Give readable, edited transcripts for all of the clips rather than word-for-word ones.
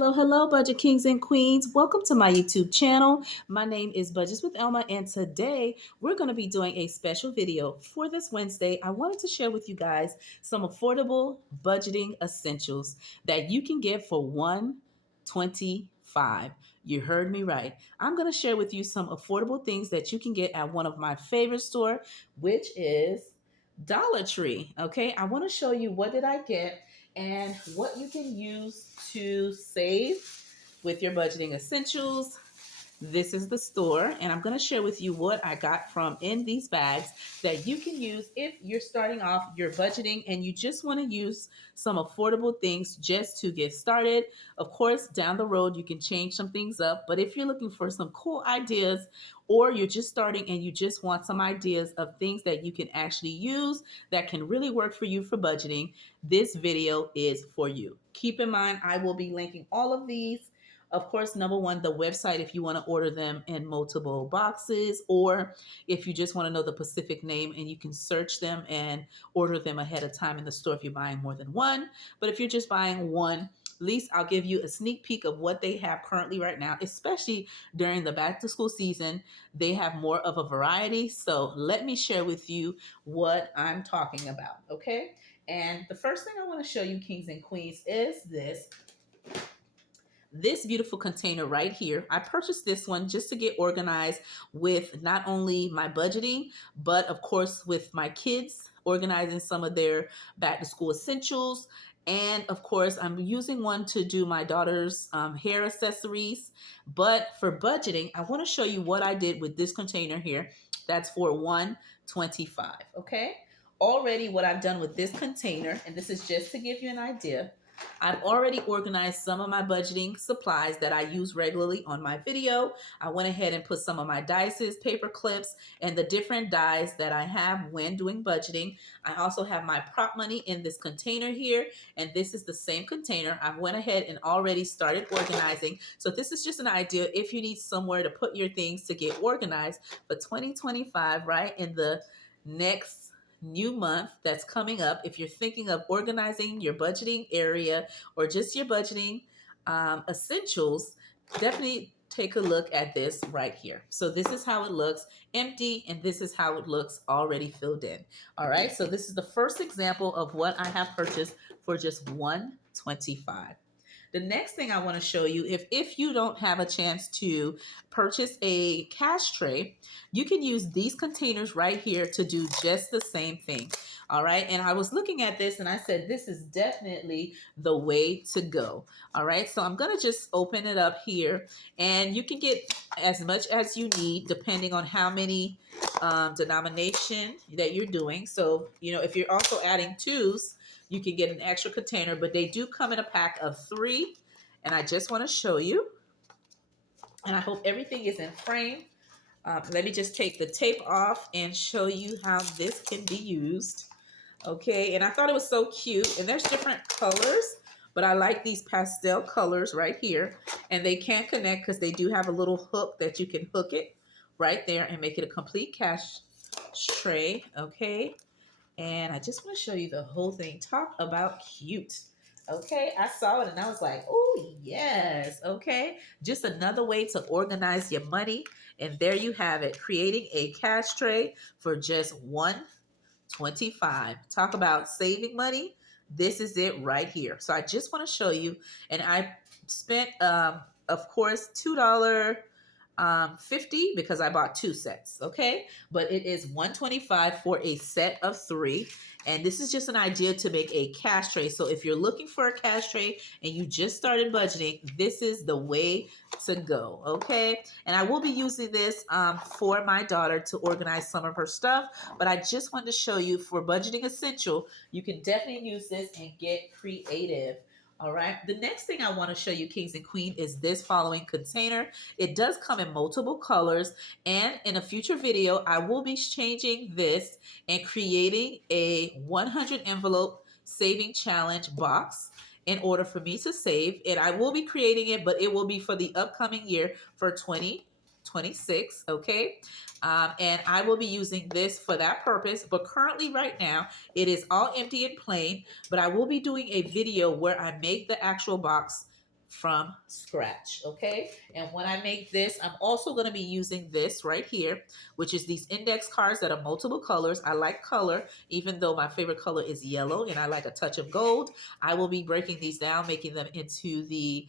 Hello, hello, budget kings and queens. Welcome to my YouTube channel. My name is Budgets with Elma, and today we're going to be doing a special video for this Wednesday. I wanted to share with you guys some affordable budgeting essentials that you can get for $125. You heard me right. I'm going to share with you some affordable things that you can get at one of my favorite store, which is Dollar Tree. Okay, I want to show you what did I get and what you can use to save with your budgeting essentials. This is the store, and I'm going to share with you what I got from in these bags that you can use if you're starting off your budgeting and you just want to use some affordable things just to get started. Of course, down the road, you can change some things up, but if you're looking for some cool ideas or you're just starting and you just want some ideas of things that you can actually use that can really work for you for budgeting, this video is for you. Keep in mind, I will be linking all of these. Of course, number one, the website if you want to order them in multiple boxes, or if you just want to know the specific name and you can search them and order them ahead of time in the store if you're buying more than one. But if you're just buying one, at least I'll give you a sneak peek of what they have currently right now, especially during the back to school season. They have more of a variety. So let me share with you what I'm talking about, okay? And the first thing I want to show you, kings and queens, is this beautiful container right here. I purchased this one just to get organized with not only my budgeting, but of course with my kids, organizing some of their back to school essentials. And of course, I'm using one to do my daughter's hair accessories. But for budgeting, I want to show you what I did with this container here. That's for $125. Okay. Already what I've done with this container, and this is just to give you an idea, I've already organized some of my budgeting supplies that I use regularly on my video. I went ahead and put some of my dices, paper clips, and the different dies that I have when doing budgeting. I also have my prop money in this container here, and this is the same container. I went ahead and already started organizing. So this is just an idea if you need somewhere to put your things to get organized for 2025, right? In the next new month that's coming up, if you're thinking of organizing your budgeting area or just your budgeting essentials, definitely take a look at this right here. So this is how it looks empty, and this is how it looks already filled in. All right, so this is the first example of what I have purchased for just $125. The next thing I want to show you, if you don't have a chance to purchase a cash tray, you can use these containers right here to do just the same thing. All right. And I was looking at this and I said, this is definitely the way to go. All right. So I'm going to just open it up here, and you can get as much as you need depending on how many denomination that you're doing. So, if you're also adding twos, you can get an extra container, but they do come in a pack of 3. And I just want to show you. And I hope everything is in frame. Let me just take the tape off and show you how this can be used. Okay, and I thought it was so cute. And there's different colors, but I like these pastel colors right here. And they can connect because they do have a little hook that you can hook it right there and make it a complete cash tray. Okay. And I just want to show you the whole thing. Talk about cute. Okay, I saw it and I was like, oh, yes. Okay, just another way to organize your money. And there you have it, creating a cash tray for just $125. Talk about saving money. This is it right here. So I just want to show you. And I spent, of course, $2. 50 because I bought 2 sets, okay? But it is $125 for a set of 3. And this is just an idea to make a cash tray. So if you're looking for a cash tray and you just started budgeting, this is the way to go, okay? And I will be using this for my daughter to organize some of her stuff. But I just wanted to show you for budgeting essential, you can definitely use this and get creative. All right. The next thing I want to show you, kings and queens, is this following container. It does come in multiple colors, and in a future video, I will be changing this and creating a 100 envelope saving challenge box in order for me to save. And I will be creating it, but it will be for the upcoming year for 2026. Okay. And I will be using this for that purpose. But currently right now, it is all empty and plain. But I will be doing a video where I make the actual box from scratch, okay? And when I make this, I'm also going to be using this right here, which is these index cards that are multiple colors. I like color, even though my favorite color is yellow and I like a touch of gold. I will be breaking these down, making them into the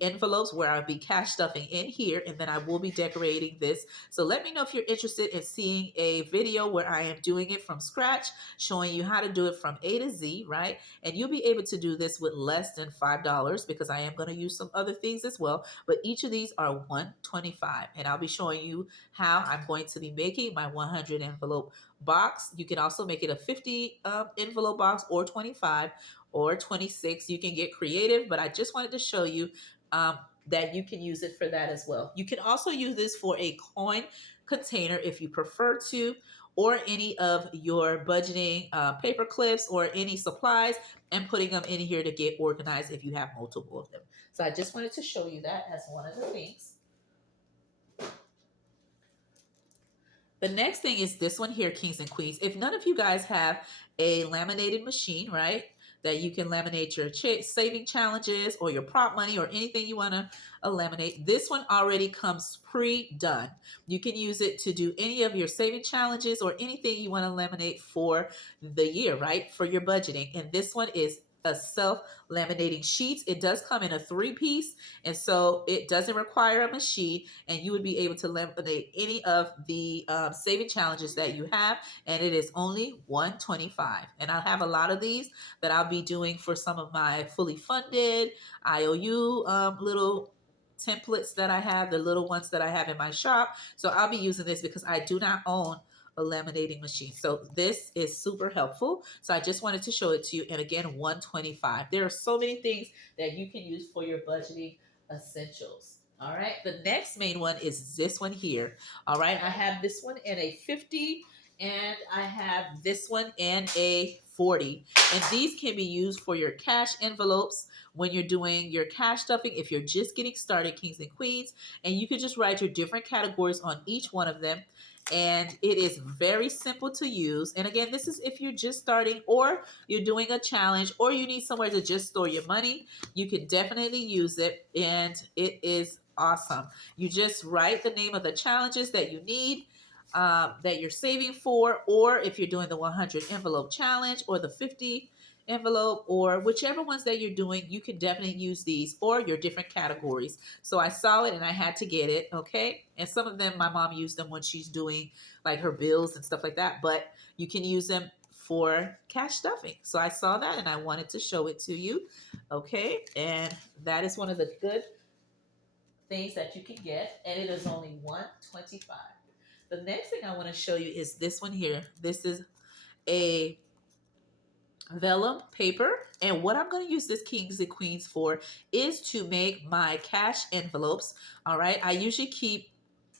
envelopes where I'll be cash stuffing in here, and then I will be decorating this. So let me know if you're interested in seeing a video where I am doing it from scratch, showing you how to do it from A to Z, right? And you'll be able to do this with less than $5 because I am going to use some other things as well. But each of these are $125, and I'll be showing you how I'm going to be making my 100 envelope box. You can also make it a 50 envelope box, or 25 or 26. You can get creative, but I just wanted to show you that you can use it for that as well. You can also use this for a coin container if you prefer to, or any of your budgeting paper clips or any supplies, and putting them in here to get organized if you have multiple of them. So I just wanted to show you that as one of the things. The next thing is this one here, Kings and Queens. If none of you guys have a laminated machine, right, that you can laminate your saving challenges or your prop money or anything you want to laminate, this one already comes pre-done. You can use it to do any of your saving challenges or anything you want to laminate for the year, right, for your budgeting. And this one is a self-laminating sheets. It does come in a 3-piece, and so it doesn't require a machine, and you would be able to laminate any of the saving challenges that you have, and it is only $125. And I'll have a lot of these that I'll be doing for some of my fully funded IOU little templates that I have, the little ones that I have in my shop. So I'll be using this because I do not own a laminating machine. So this is super helpful. So I just wanted to show it to you. And again, $125. There are so many things that you can use for your budgeting essentials. All right. The next main one is this one here. All right. I have this one in a 50, and I have this one in a 40. And these can be used for your cash envelopes when you're doing your cash stuffing, if you're just getting started, Kings and Queens. And you can just write your different categories on each one of them. And it is very simple to use. And again, this is if you're just starting, or you're doing a challenge, or you need somewhere to just store your money. You can definitely use it, and it is awesome. You just write the name of the challenges that you need, that you're saving for, or if you're doing the 100 envelope challenge or the 50 envelope, or whichever ones that you're doing, you can definitely use these, or your different categories. So I saw it and I had to get it, okay? And some of them, my mom used them when she's doing like her bills and stuff like that, but you can use them for cash stuffing. So I saw that and I wanted to show it to you, okay? And that is one of the good things that you can get, and it is only $125. The next thing I want to show you is this one here. This is a vellum paper, and what I'm going to use this Kings and Queens for is to make my cash envelopes. All right, I usually keep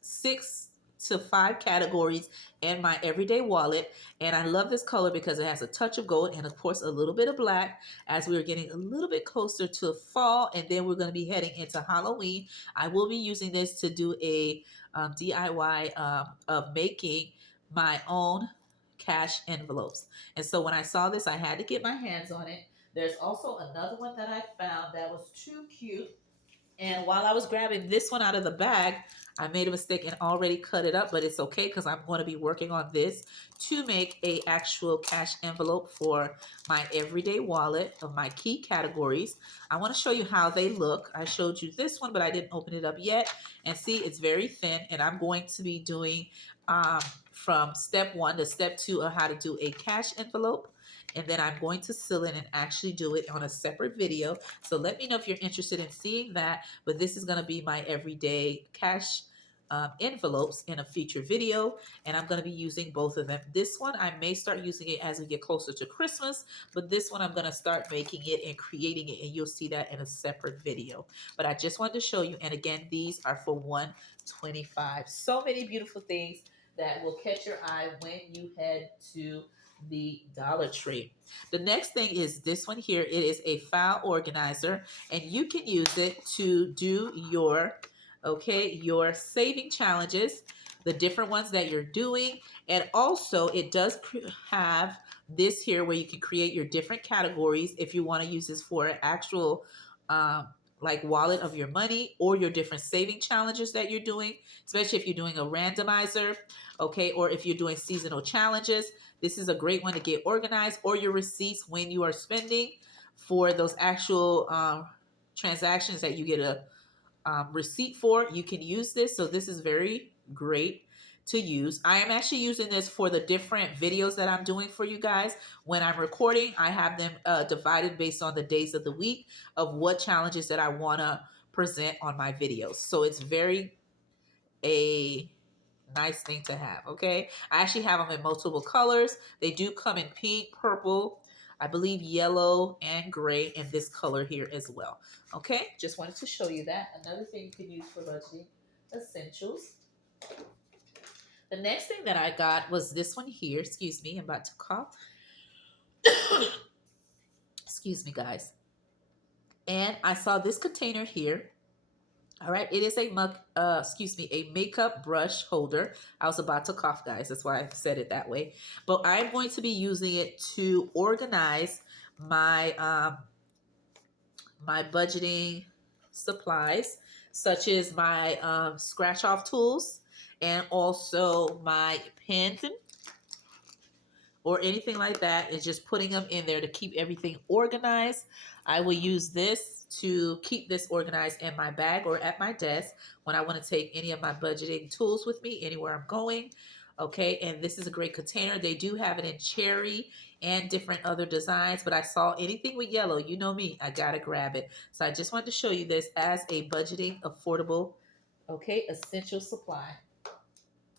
6 to 5 categories in my everyday wallet, and I love this color because it has a touch of gold and of course a little bit of black. As we're getting a little bit closer to fall, and then we're going to be heading into Halloween, I will be using this to do a DIY of making my own cash envelopes. And so when I saw this, I had to get my hands on it. There's also another one that I found that was too cute. And while I was grabbing this one out of the bag, I made a mistake and already cut it up, but it's okay because I'm going to be working on this to make a actual cash envelope for my everyday wallet of my key categories. I want to show you how they look. I showed you this one, but I didn't open it up yet. And see, it's very thin, and I'm going to be doing from step 1 to step 2 of how to do a cash envelope. And then I'm going to seal it and actually do it on a separate video. So let me know if you're interested in seeing that. But this is going to be my everyday cash envelopes in a future video, and I'm going to be using both of them. This one I may start using it as we get closer to Christmas, but this one I'm going to start making it and creating it, and you'll see that in a separate video. But I just wanted to show you, and again, these are for $125. So many beautiful things that will catch your eye when you head to the Dollar Tree. The next thing is this one here. It is a file organizer, and you can use it to do your your saving challenges, the different ones that you're doing. And also it does have this here where you can create your different categories if you want to use this for an actual um, like wallet of your money or your different saving challenges that you're doing, especially if you're doing a randomizer, okay, or if you're doing seasonal challenges. This is a great one to get organized, or your receipts when you are spending for those actual transactions that you get a receipt for. You can use this. So this is very great to use. I am actually using this for the different videos that I'm doing for you guys. When I'm recording, I have them divided based on the days of the week of what challenges that I want to present on my videos. So it's very a nice thing to have. Okay, I actually have them in multiple colors. They do come in pink, purple, I believe yellow, and gray, and this color here as well. Okay, just wanted to show you that. Another thing you can use for budgeting essentials. The next thing that I got was this one here. Excuse me, I'm about to cough. Excuse me, guys. And I saw this container here. All right, it is a a makeup brush holder. I was about to cough, guys. That's why I said it that way. But I'm going to be using it to organize my my budgeting supplies, such as my scratch off tools and also my pens or anything like that, is just putting them in there to keep everything organized. I will use this to keep this organized in my bag or at my desk when I want to take any of my budgeting tools with me anywhere I'm going. Okay, and this is a great container. They do have it in cherry and different other designs, but I saw anything with yellow, you know me, I gotta grab it. So I just wanted to show you this as a budgeting affordable, okay, essential supply.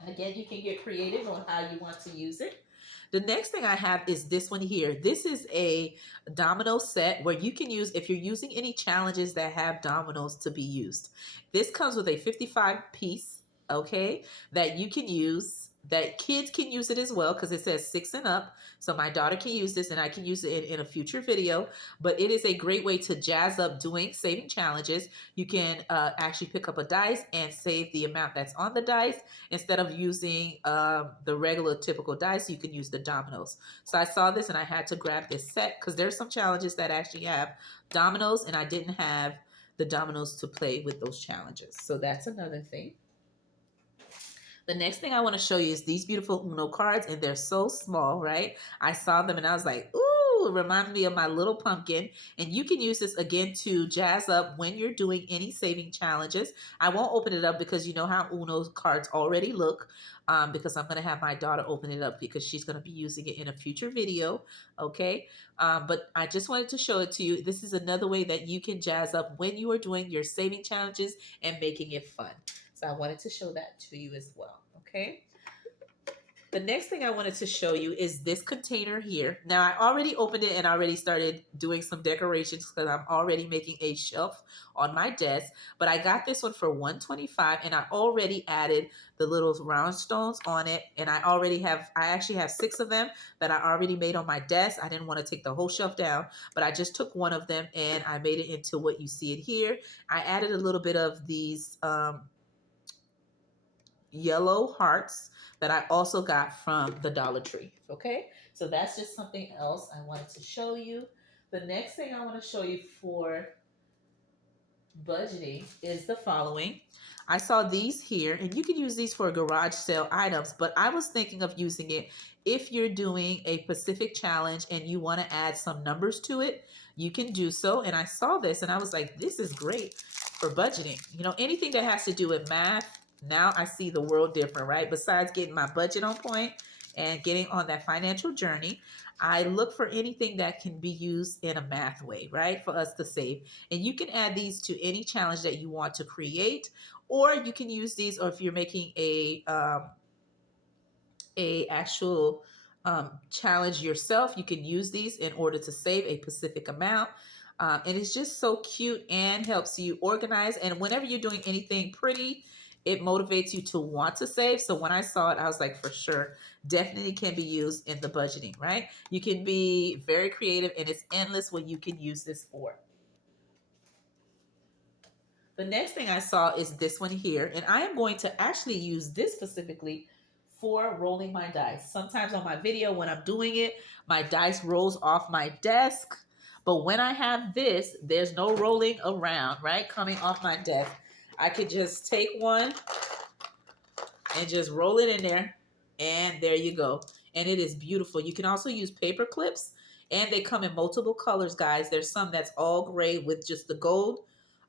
And again, you can get creative on how you want to use it. The next thing I have is this one here. This is a domino set where you can use, if you're using any challenges that have dominoes to be used. This comes with a 55 piece, okay, that you can use, that kids can use it as well, because it says 6 and up. So my daughter can use this and I can use it in a future video. But it is a great way to jazz up doing saving challenges. You can actually pick up a dice and save the amount that's on the dice. Instead of using the regular typical dice, you can use the dominoes. So I saw this and I had to grab this set because there's some challenges that actually have dominoes, and I didn't have the dominoes to play with those challenges. So that's another thing. The next thing I want to show you is these beautiful Uno cards, and they're so small, right? I saw them and I was like, ooh, it reminded me of my little pumpkin. And you can use this again to jazz up when you're doing any saving challenges. I won't open it up because you know how Uno cards already look, because I'm going to have my daughter open it up because she's going to be using it in a future video, okay? But I just wanted to show it to you. This is another way that you can jazz up when you are doing your saving challenges and making it fun. So I wanted to show that to you as well, okay? The next thing I wanted to show you is this container here. Now, I already opened it and already started doing some decorations because I'm already making a shelf on my desk. But I got this one for $125, and I already added the little round stones on it. And I actually have 6 of them that I already made on my desk. I didn't want to take the whole shelf down, but I just took one of them and I made it into what you see it here. I added a little bit of these yellow hearts that I also got from the Dollar Tree. Okay, so that's just something else I wanted to show you. The next thing I want to show you for budgeting is the following. I saw these here, and you can use these for garage sale items, but I was thinking of using it if you're doing a Pacific challenge and you want to add some numbers to it. You can do so. And I saw this and I was like, this is great for budgeting. You know, anything that has to do with math. Now I see the world different, right? Besides getting my budget on point and getting on that financial journey, I look for anything that can be used in a math way, right? For us to save. And you can add these to any challenge that you want to create, or you can use these, or if you're making a actual challenge yourself, you can use these in order to save a specific amount. And it's just so cute and helps you organize. And whenever you're doing anything pretty, it motivates you to want to save. So when I saw it, I was like, for sure, definitely can be used in the budgeting, right? You can be very creative, and it's endless what you can use this for. The next thing I saw is this one here, and I am going to actually use this specifically for rolling my dice. Sometimes on my video when I'm doing it, my dice rolls off my desk. But when I have this, there's no rolling around, right? Coming off my desk. I could just take one and just roll it in there, and there you go. And it is beautiful. You can also use paper clips, and they come in multiple colors, guys. There's some that's all gray with just the gold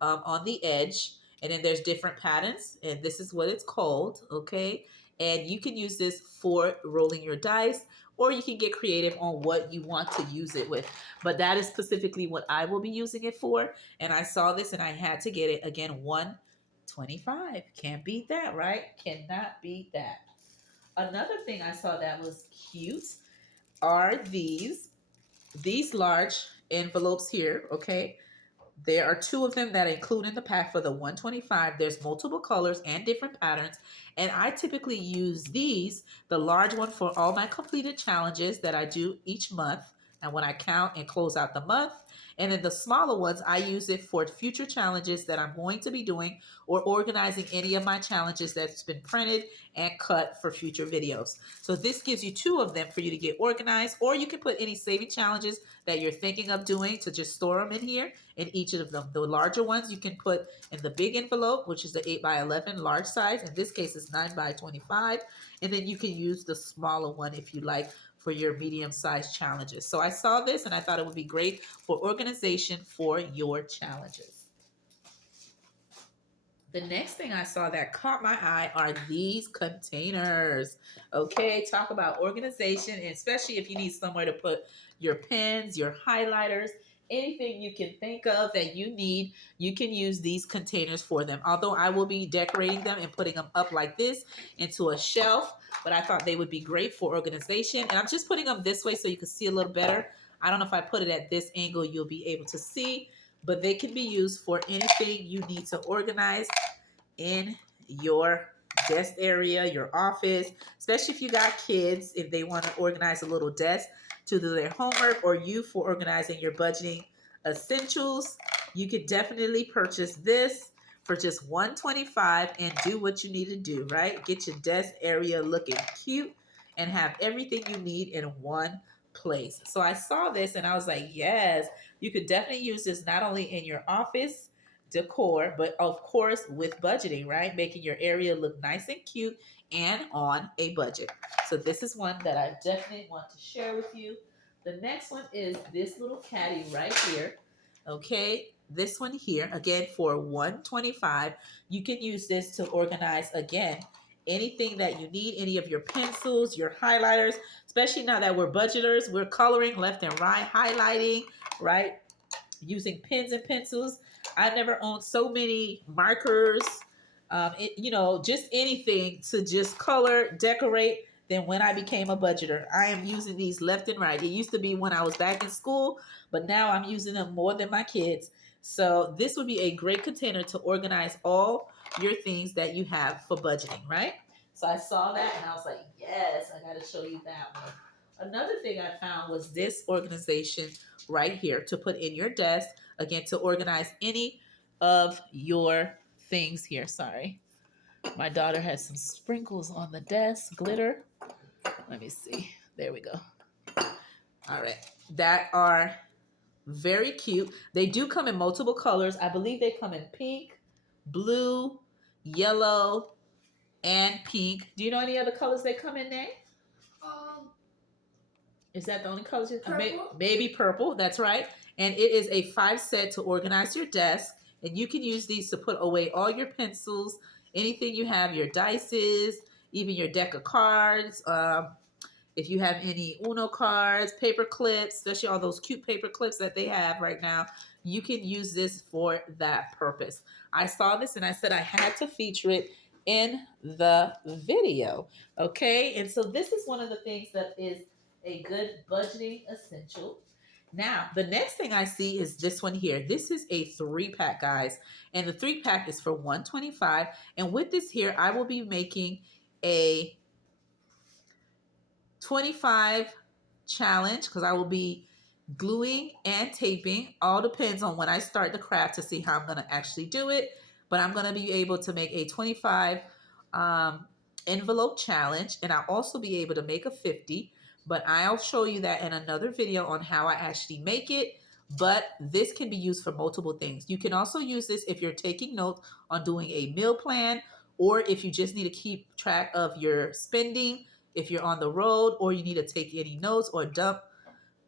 on the edge, and then there's different patterns, and this is what it's called, okay? And you can use this for rolling your dice, or you can get creative on what you want to use it with. But that is specifically what I will be using it for. And I saw this and I had to get it. Again, 125. Can't beat that, right? Cannot beat that. Another thing I saw that was cute are these large envelopes here, okay? There are two of them that I include in the pack for the 125. There's multiple colors and different patterns. And I typically use these, the large one for all my completed challenges that I do each month. And when I count and close out the month, and then the smaller ones, I use it for future challenges that I'm going to be doing or organizing any of my challenges that's been printed and cut for future videos. So this gives you two of them for you to get organized, or you can put any saving challenges that you're thinking of doing to just store them in here in each of them. The larger ones you can put in the big envelope, which is the 8x11 large size. In this case, it's 9x25. And then you can use the smaller one if you like for your medium-sized challenges. So I saw this and I thought it would be great for organization for your challenges. The next thing I saw that caught my eye are these containers. Okay, talk about organization, and especially if you need somewhere to put your pens, your highlighters, anything you can think of that you need, you can use these containers for them. Although I will be decorating them and putting them up like this into a shelf, but I thought they would be great for organization. And I'm just putting them this way so you can see a little better. I don't know if I put it at this angle, you'll be able to see, but they can be used for anything you need to organize in your desk area, your office, especially if you got kids, if they want to organize a little desk to do their homework, or you for organizing your budgeting essentials. You could definitely purchase this for just $125 and do what you need to do, right? Get your desk area looking cute and have everything you need in one place. So I saw this and I was like, yes, you could definitely use this not only in your office decor, but of course with budgeting, right? Making your area look nice and cute and on a budget. So this is one that I definitely want to share with you. The next one is this little caddy right here. Okay, this one here, again for $125. You can use this to organize, again, anything that you need, any of your pencils, your highlighters, especially now that we're budgeters, we're coloring left and right, highlighting, right? Using pens and pencils. I never owned so many markers, just anything to just color, decorate. Then when I became a budgeter, I am using these left and right. It used to be when I was back in school, but now I'm using them more than my kids. So this would be a great container to organize all your things that you have for budgeting, right? So I saw that and I was like, yes, I got to show you that one. Another thing I found was this organization right here to put in your desk, again, to organize any of your things here. Sorry. My daughter has some sprinkles on the desk, glitter. Let me see. There we go. All right. That are very cute. They do come in multiple colors. I believe they come in pink, blue, yellow, and pink. Do you know any other colors they come in there? Is that the only colors? Maybe purple. That's right. And it is a 5 set to organize your desk. And you can use these to put away all your pencils, anything you have, your dices, even your deck of cards. If you have any Uno cards, paper clips, especially all those cute paper clips that they have right now, you can use this for that purpose. I saw this and I said I had to feature it in the video. Okay, and so this is one of the things that is a good budgeting essential. Now, the next thing I see is this one here. This is a 3-pack, guys, and the 3-pack is for $125. And with this here, I will be making a 25 challenge because I will be gluing and taping. All depends on when I start the craft to see how I'm going to actually do it. But I'm going to be able to make a 25 envelope challenge, and I'll also be able to make a 50. But I'll show you that in another video on how I actually make it. but this can be used for multiple things. You can also use this if you're taking notes on doing a meal plan, or if you just need to keep track of your spending, if you're on the road, or you need to take any notes or dump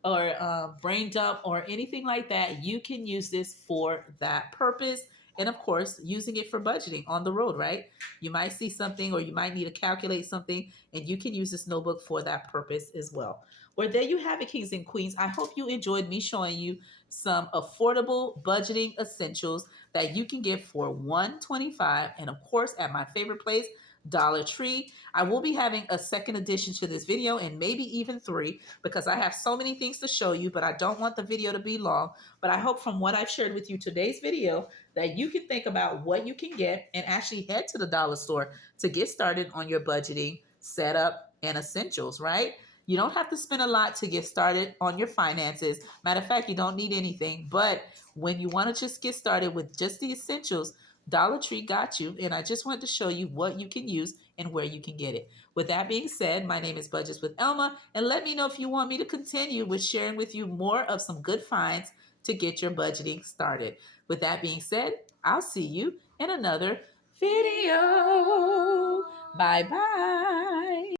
or brain dump or anything like that. You can use this for that purpose. And of course, using it for budgeting on the road, right? You might see something or you might need to calculate something, and you can use this notebook for that purpose as well. Well, there you have it, kings and queens. I hope you enjoyed me showing you some affordable budgeting essentials that you can get for $125. And of course, at my favorite place, Dollar Tree. I will be having a second edition to this video, and maybe even three, because I have so many things to show you, but I don't want the video to be long. But I hope from what I've shared with you today's video that you can think about what you can get and actually head to the dollar store to get started on your budgeting setup and essentials, right? You don't have to spend a lot to get started on your finances. Matter of fact, you don't need anything. But when you want to just get started with just the essentials, Dollar Tree got you. And I just wanted to show you what you can use and where you can get it. With that being said, my name is Budgets with Elma, and let me know if you want me to continue with sharing with you more of some good finds to get your budgeting started. With that being said, I'll see you in another video. Bye bye.